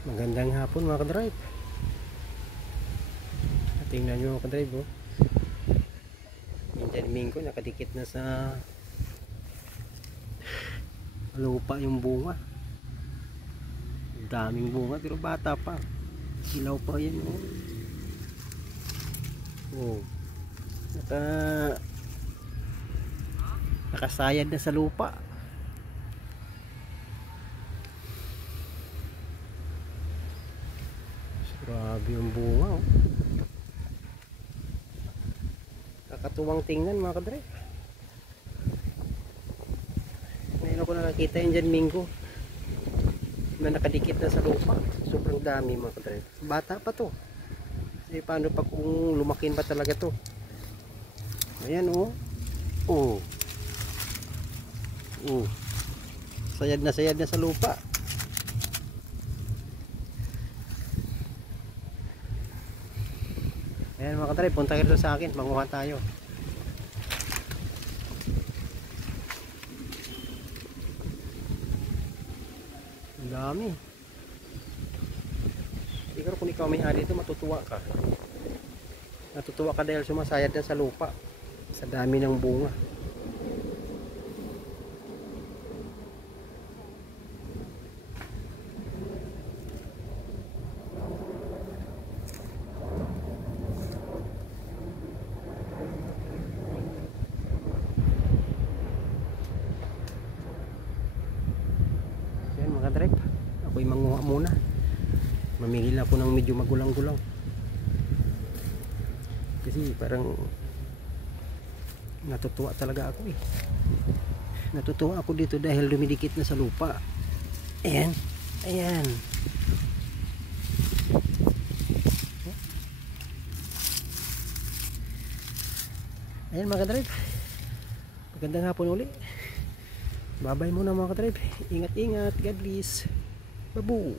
Magandang hapon mga kadrive. Tingnan nyo mga kadrive, oh. Yung Minggo nakadikit na sa lupa yung bunga. Daming bunga pero bata pa. Ilaw pa yan, oh. Oh. Nakasayad na sa lupa. Grabe yung bunga, oh. Kakatuwang tingnan mga kadre. Ngayon ako nakakita yung dyan Minggo na nakadikit na sa lupa. Sobrang dami mga kadre. Bata pa to. Eh paano pa kung lumakin pa talaga to? Ayan, oh. Oh. Oh. Sayad na sa lupa. Ayan mga kadre, punta kayo sa akin, manguha tayo. Ang dami. Siguro kung ikaw may hari dito, matutuwa ka. Natutuwa ka dahil sumasayad na sa lupa. Sa dami ng bunga. Mga drive, ako'y manguha muna. Mamigil ako ng medyo magulang-gulang kasi parang natutuwa talaga ako, eh. Natutuwa ako dito dahil dumidikit na sa lupa. Ayan, ayan. Ayan mga drive, magandang hapon uli. Babay muna mga ka-drive. Ingat-ingat. God bless. Babu.